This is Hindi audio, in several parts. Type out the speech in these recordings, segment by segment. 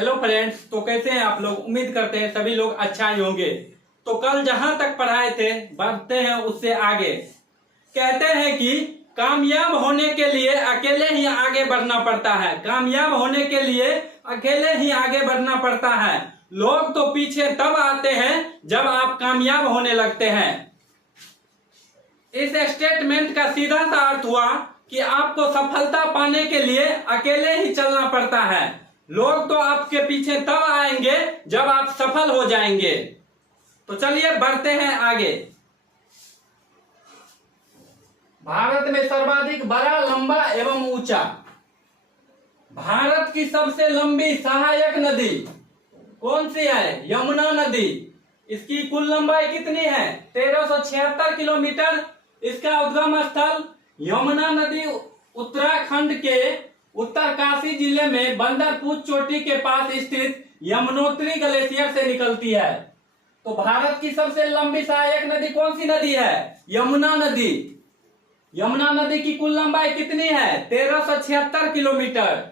हेलो फ्रेंड्स, तो कैसे हैं आप लोग। उम्मीद करते हैं सभी लोग अच्छा ही होंगे। तो कल जहां तक पढ़ाए थे बढ़ते हैं उससे आगे। कहते हैं कि कामयाब होने के लिए अकेले ही आगे बढ़ना पड़ता है। कामयाब होने के लिए अकेले ही आगे बढ़ना पड़ता है। लोग तो पीछे तब आते हैं जब आप कामयाब होने लगते हैं। इस स्टेटमेंट का सीधा सा अर्थ हुआ कि आपको सफलता पाने के लिए अकेले ही चलना पड़ता है। लोग तो आपके पीछे तब आएंगे जब आप सफल हो जाएंगे। तो चलिए बढ़ते हैं आगे। भारत में सर्वाधिक बड़ा, लंबा एवं ऊंचा। भारत की सबसे लंबी सहायक नदी कौन सी है? यमुना नदी। इसकी कुल लंबाई कितनी है? 1376 किलोमीटर। इसका उद्गम स्थल यमुना नदी उत्तराखंड के उत्तरकाशी जिले में बंदरपूछ चोटी के पास स्थित यमुनोत्री ग्लेशियर से निकलती है। तो भारत की सबसे लंबी सहायक नदी कौन सी नदी है? यमुना नदी। यमुना नदी की कुल लंबाई कितनी है? 1376 किलोमीटर।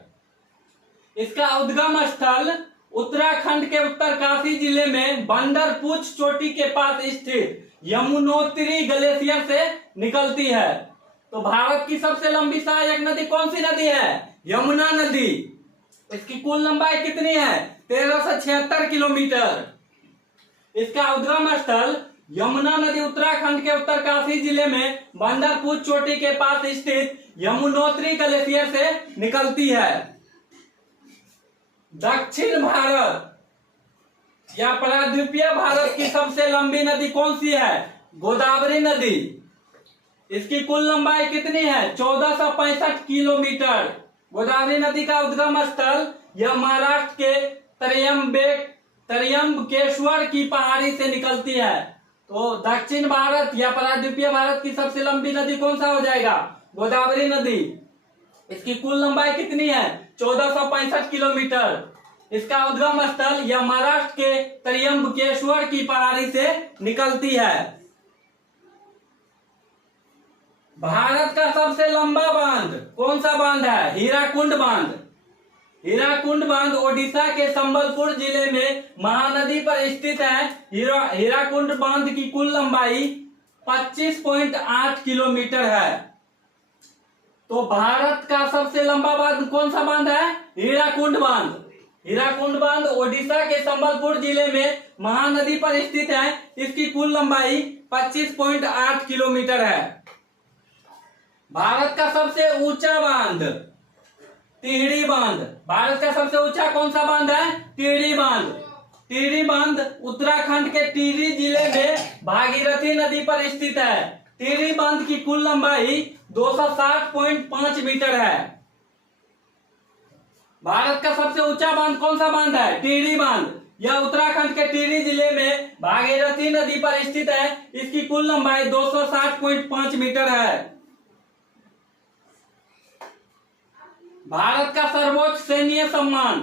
इसका उद्गम स्थल उत्तराखंड के उत्तरकाशी जिले में बंदरपूछ चोटी के पास स्थित यमुनोत्री ग्लेशियर से निकलती है। तो भारत की सबसे लंबी सहायक नदी कौन सी नदी है? यमुना नदी। इसकी कुल लंबाई कितनी है? 1376 किलोमीटर। इसका उद्गम स्थल यमुना नदी उत्तराखंड के उत्तरकाशी जिले में बंदरपूछ चोटी के पास स्थित यमुनोत्री ग्लेशियर से निकलती है। दक्षिण भारत या प्रायद्वीपीय भारत की सबसे लंबी नदी कौन सी है? गोदावरी नदी। इसकी कुल लंबाई कितनी है? 1465 किलोमीटर। गोदावरी नदी का उद्गम स्थल यह महाराष्ट्र के त्र्यंबकेश्वर की पहाड़ी से निकलती है। तो दक्षिण भारत या प्रायद्वीपीय भारत की सबसे लंबी नदी कौन सा हो जाएगा? गोदावरी नदी। इसकी कुल लंबाई कितनी है? 1465 किलोमीटर। इसका उद्गम स्थल यह महाराष्ट्र के त्र्यंबकेश्वर की पहाड़ी से निकलती है। भारत का सबसे लंबा बांध कौन सा बांध है? हीराकुंड बांध। हीराकुंड बांध ओडिशा के संबलपुर जिले में महानदी पर स्थित है। हीराकुंड बांध की कुल लंबाई 25.8 किलोमीटर है। तो भारत का सबसे लंबा बांध कौन सा बांध है? हीराकुंड बांध। हीराकुंड बांध ओडिशा के संबलपुर जिले में महानदी पर स्थित है। इसकी कुल लंबाई 25.8 किलोमीटर है। भारत का सबसे ऊंचा बांध टिहरी बांध। भारत का सबसे ऊंचा कौन सा बांध है? टिहरी बांध। टिहरी बांध उत्तराखंड के टिहरी जिले में भागीरथी नदी पर स्थित है। टिहरी बांध की कुल लंबाई 260.5 मीटर है। भारत का सबसे ऊंचा बांध कौन सा बांध है? टिहरी बांध। यह उत्तराखंड के टिहरी जिले में भागीरथी नदी पर स्थित है। इसकी कुल लंबाई 260.5 मीटर है। भारत का सर्वोच्च सैन्य सम्मान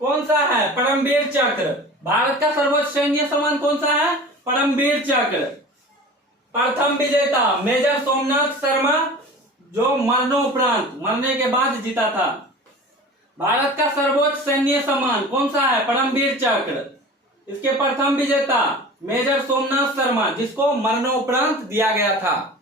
कौन सा है? परमवीर चक्र। भारत का सर्वोच्च सैन्य सम्मान कौन सा है? परमवीर चक्र। प्रथम विजेता मेजर सोमनाथ शर्मा, जो मरणोपरांत, मरने के बाद जीता था। भारत का सर्वोच्च सैन्य सम्मान कौन सा है? परमवीर चक्र। इसके प्रथम विजेता मेजर सोमनाथ शर्मा, जिसको मरणोपरांत दिया गया था।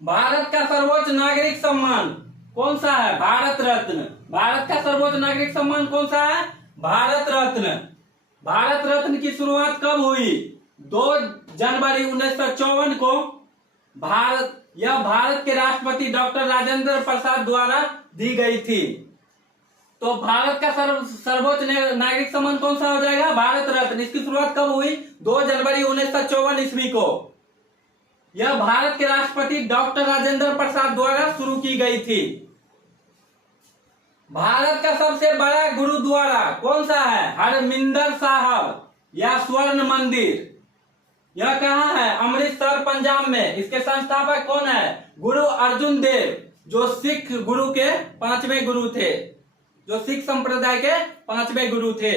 भारत का सर्वोच्च नागरिक सम्मान कौन सा है? भारत रत्न। भारत का सर्वोच्च नागरिक सम्मान कौन सा है? भारत रत्न। भारत रत्न की शुरुआत कब हुई? 2 जनवरी 1954 को भारत के राष्ट्रपति डॉक्टर राजेंद्र प्रसाद द्वारा दी गई थी। तो भारत का सर्वोच्च नागरिक सम्मान कौन सा हो जाएगा? भारत रत्न। इसकी शुरुआत कब हुई? 2 जनवरी 1954 ईस्वी को। यह भारत के राष्ट्रपति डॉक्टर राजेंद्र प्रसाद द्वारा शुरू की गई थी। भारत का सबसे बड़ा गुरुद्वारा कौन सा है? हरमिंदर साहब या स्वर्ण मंदिर। यह कहाँ है? अमृतसर, पंजाब में। इसके संस्थापक कौन है? गुरु अर्जुन देव, जो सिख गुरु के 5वें गुरु थे, जो सिख संप्रदाय के 5वें गुरु थे।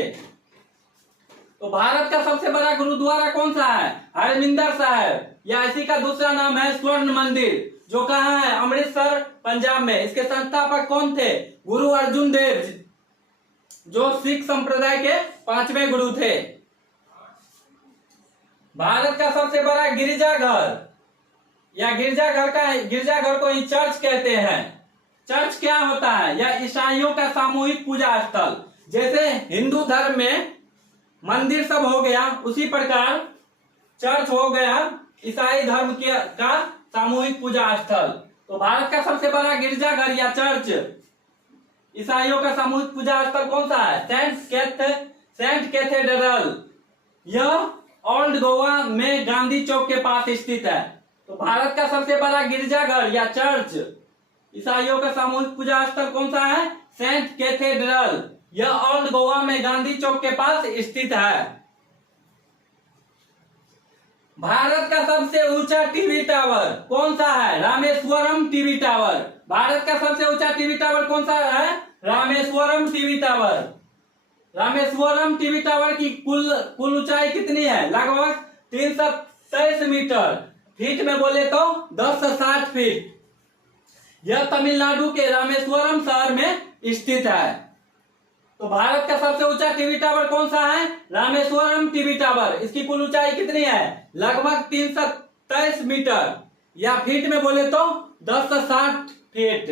तो भारत का सबसे बड़ा गुरुद्वारा कौन सा है? हरमिंदर साहब, या इसी का दूसरा नाम है स्वर्ण मंदिर, जो कहाँ है? अमृतसर, पंजाब में। इसके संस्थापक कौन थे? गुरु अर्जुन देव, जो सिख संप्रदाय के 5वें गुरु थे। भारत का सबसे बड़ा गिरजाघर या गिरजाघर को ही चर्च कहते हैं। चर्च क्या होता है? यह ईसाइयों का सामूहिक पूजा स्थल। जैसे हिंदू धर्म में मंदिर सब हो गया, उसी प्रकार चर्च हो गया ईसाई धर्म का सामूहिक पूजा स्थल। तो भारत का सबसे बड़ा गिरजाघर या चर्च ईसाइयों का सामूहिक पूजा स्थल कौन सा है? Saint cathedral. यह ओल्ड गोवा में गांधी चौक के पास स्थित है। तो भारत का सबसे बड़ा गिरजाघर या चर्च ईसाइयों का सामूहिक पूजा स्थल कौन सा है? Saint cathedral. यह ओल्ड गोवा में गांधी चौक के पास स्थित है। भारत का सबसे ऊंचा टीवी टावर कौन सा है? Rameswaram TV tower. भारत का सबसे ऊंचा टीवी टावर कौन सा है? Rameswaram TV tower. Rameswaram TV tower की कुल ऊंचाई कितनी है? लगभग 323 मीटर। फीट में बोले तो 10 से 60 फीट। यह तमिलनाडु के रामेश्वरम शहर में स्थित है। तो भारत का सबसे ऊंचा टीवी टावर कौन सा है? Rameswaram TV tower. इसकी कुल ऊंचाई कितनी है? लगभग 323 मीटर या फीट में बोले तो 10 से 60 फीट।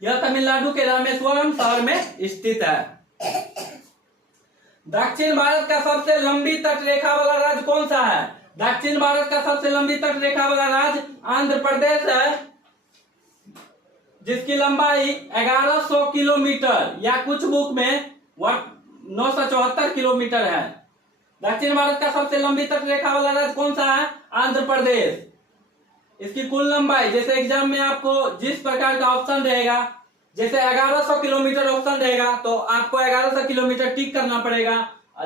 यह तमिलनाडु के रामेश्वरम शहर में स्थित है। दक्षिण भारत का सबसे लंबी तट रेखा वाला राज्य कौन सा है? दक्षिण भारत का सबसे लंबी तट रेखा वाला राज्य आंध्र प्रदेश है, जिसकी लंबाई 1100 किलोमीटर या कुछ बुक में 974 किलोमीटर है। दक्षिण भारत का सबसे लंबी तट रेखा वाला राज्य कौन सा है? आंध्र प्रदेश। इसकी कुल लंबाई, जैसे एग्जाम में आपको जिस प्रकार का ऑप्शन रहेगा, जैसे 1100 किलोमीटर ऑप्शन रहेगा तो आपको 1100 किलोमीटर टिक करना पड़ेगा।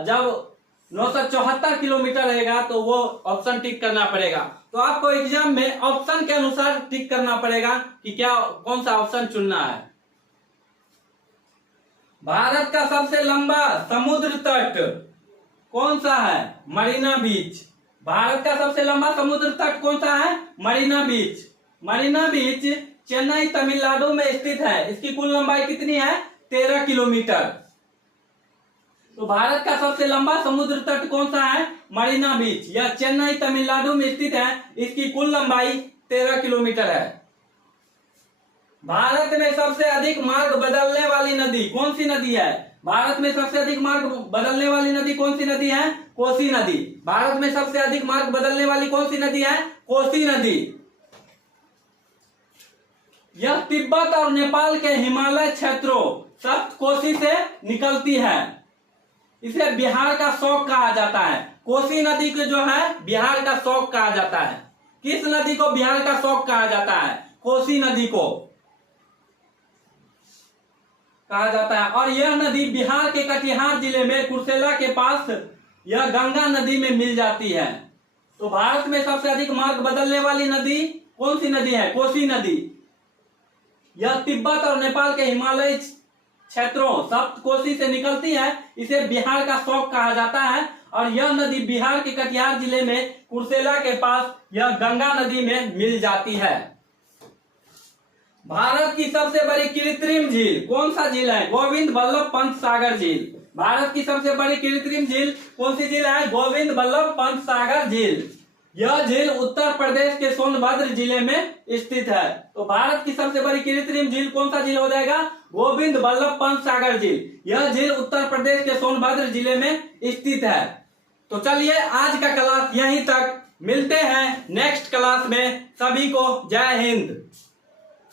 जब 974 किलोमीटर रहेगा तो वो ऑप्शन टिक करना पड़ेगा। तो आपको एग्जाम में ऑप्शन के अनुसार टिक करना पड़ेगा कि क्या कौन सा ऑप्शन चुनना है। भारत का सबसे लंबा समुद्र तट कौन सा है? मरीना बीच। भारत का सबसे लंबा समुद्र तट कौन सा है? मरीना बीच। मरीना बीच चेन्नई तमिलनाडु में स्थित है। इसकी कुल लंबाई कितनी है? 13 किलोमीटर। तो भारत का सबसे लंबा समुद्र तट कौन सा है? मरीना बीच। यह चेन्नई तमिलनाडु में स्थित है। इसकी कुल लंबाई 13 किलोमीटर है। भारत में सबसे अधिक मार्ग बदलने वाली नदी कौन सी नदी है? भारत में सबसे अधिक मार्ग बदलने वाली नदी कौन सी नदी है? कोसी नदी। भारत में सबसे अधिक मार्ग बदलने वाली कौन सी नदी है? कोसी नदी। यह तिब्बत और नेपाल के हिमालय क्षेत्रों सप्तकोशी से निकलती है। इसे बिहार का शौक कहा जाता है। कोसी नदी को जो है बिहार का शौक कहा जाता है। किस नदी को बिहार का शौक कहा जाता है? कोसी नदी को कहा जाता है। और यह नदी बिहार के कटिहार जिले में कुर्सेला के पास यह गंगा नदी में मिल जाती है। तो भारत में सबसे अधिक मार्ग बदलने वाली नदी कौन सी नदी है? कोसी नदी। यह तिब्बत और नेपाल के हिमालय क्षेत्रों सप्तकोशी से निकलती है। इसे बिहार का शौक कहा जाता है। और यह नदी बिहार के कटिहार जिले में कुर्सेला के पास यह गंगा नदी में मिल जाती है। भारत की सबसे बड़ी कृत्रिम झील कौन सा झील है? गोविंद बल्लभ पंत सागर झील। भारत की सबसे बड़ी कृत्रिम झील कौन सी झील है? गोविंद बल्लभ पंत सागर झील। यह झील उत्तर प्रदेश के सोनभद्र जिले में स्थित है। तो भारत की सबसे बड़ी कृत्रिम झील कौन सा झील हो जाएगा? गोविंद बल्लभ पंत सागर झील। यह झील उत्तर प्रदेश के सोनभद्र जिले में स्थित है। तो चलिए आज का क्लास यहीं तक। मिलते हैं नेक्स्ट क्लास में। सभी को जय हिंद।